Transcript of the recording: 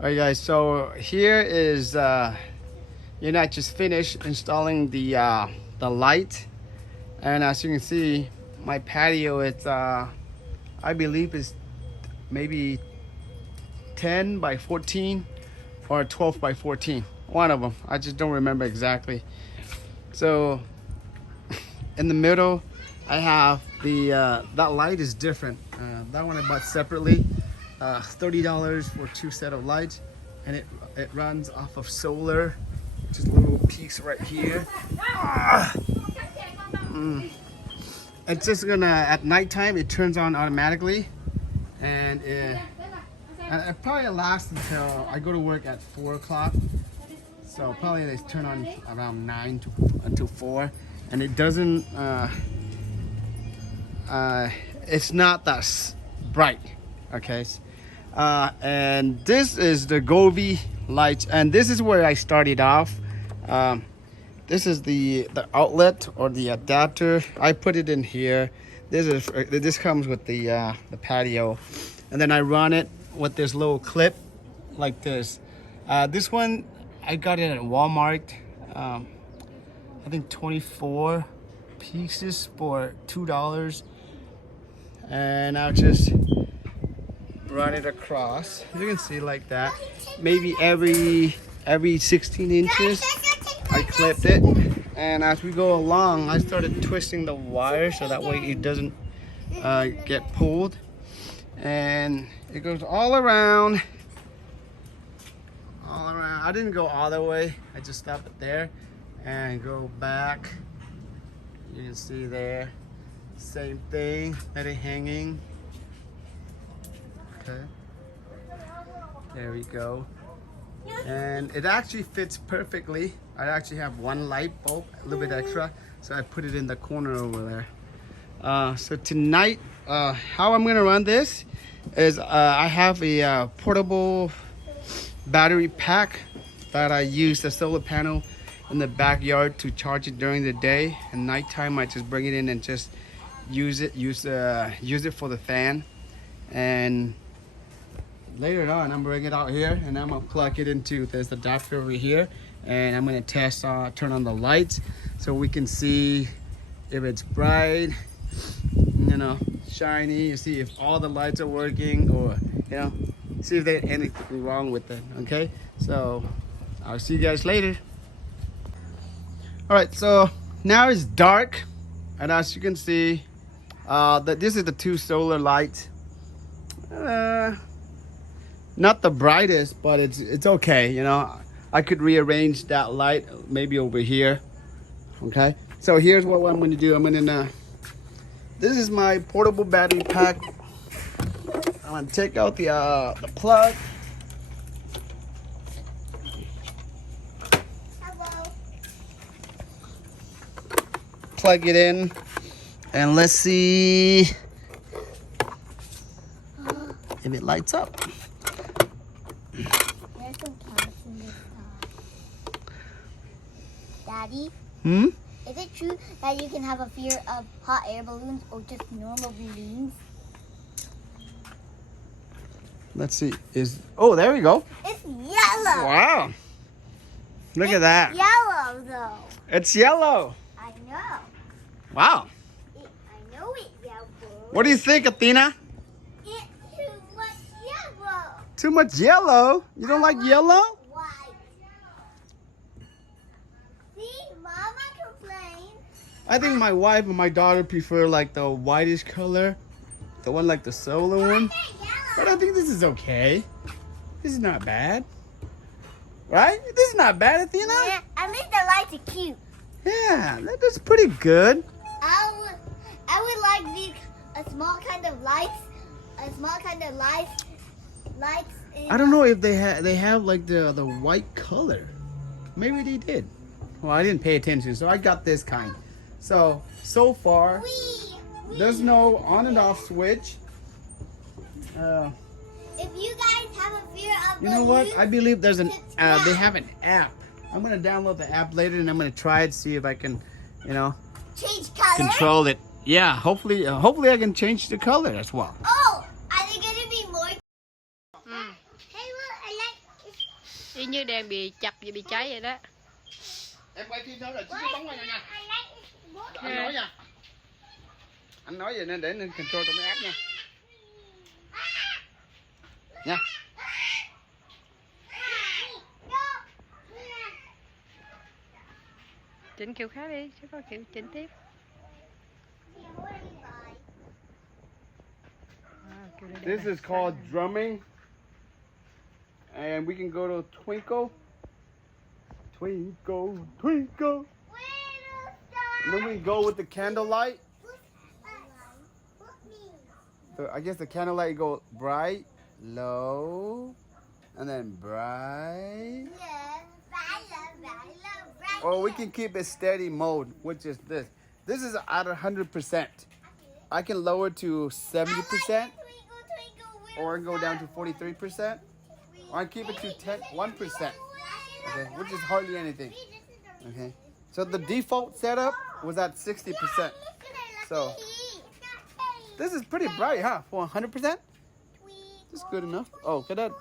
Alright guys, so here is I just finished installing the light, and as you can see, my patio, it's I believe is maybe 10 by 14 or 12 by 14, one of them. I just don't remember exactly. So in the middle I have the that light is different. That one I bought separately, $30 for 2 set of lights, and it runs off of solar. Just a little piece right here. It's just gonna, at nighttime it turns on automatically, and it probably lasts until I go to work at 4 o'clock. So probably they turn on around 9 until 4, and it doesn't it's not that bright. Okay, and this is the Govee lights, and this is where I started off. This is the outlet or the adapter. I put it in here. This comes with the patio, and then I run it with this little clip like this. This one I got it at Walmart. I think 24 pieces for $2, and I'll just run it across. You can see like that. Maybe every 16 inches I clipped it, and as we go along I started twisting the wire so that way it doesn't get pulled, and it goes all around. I didn't go all the way, I just stopped it there and go back. You can see there, same thing, let it hanging. Okay, there we go, and it actually fits perfectly. I actually have one light bulb, a little bit extra, so I put it in the corner over there. So tonight, how I'm gonna run this is I have a portable battery pack that I use the solar panel in the backyard to charge it during the day, and nighttime I just bring it in and just use it for the fan. And later on I'm bringing it out here and I'm gonna plug it into this adapter over here, and I'm gonna test turn on the lights so we can see if it's bright, shiny. You see if all the lights are working, or see if there's anything wrong with it. Okay, so I'll see you guys later. All right, so now it's dark, and as you can see, this is the 2 solar lights. Not the brightest, but it's okay. I could rearrange that light maybe over here. Okay, so here's what I'm going to do. This is my portable battery pack. I'm going to take out the plug. Hello. Plug it in, and let's see if it lights up. There's some cats in this car. Daddy? Is it true that you can have a fear of hot air balloons or just normal balloons? Let's see. Oh, there we go. It's yellow. Wow. Look at that. Yellow though. It's yellow. I know. Wow. I know it's yellow. What do you think, Athena? It's too much yellow. Too much yellow? You don't like yellow? White. See, Mama complained. I think my wife and my daughter prefer like the whitish color. The one like the solar one. But I think this is okay. This is not bad. Right? This is not bad, Athena. Yeah, at least the lights are cute. Yeah, that's pretty good. I would like these a small kind of lights. A small kind of lights. I don't know if they have like the white color. Maybe they did. Well, I didn't pay attention, so I got this kind. So far, there's no on and off switch. If you guys have a fear of You know what? I believe there's they have an app. I'm gonna download the app later, and I'm gonna try it, see if I can, change color. control it. Yeah, hopefully I can change the color as well. Oh, are they gonna be more? Hey, look, I like Y như đèn bị chập và bị cháy vậy đó. Em quay phim thôi rồi chứ bóng qua nha. Anh nói nha. Anh nói vậy nên để nên control trong cái app nha. Nha. Chỉnh kiểu khác đi, chứ có kiểu chỉnh tiếp. This is called drumming. And we can go to twinkle. Twinkle, twinkle. And then we can go with the candlelight. So I guess the candlelight go bright, low, and then bright. Or we can keep it steady mode, which is this. This is at 100%. I can lower to 70%, or go down to 43%, or I keep it to 1%. Okay, which is hardly anything. Okay, so the default setup was at 60%. So this is pretty bright, huh? For 100%, this is good enough. Oh, look at that.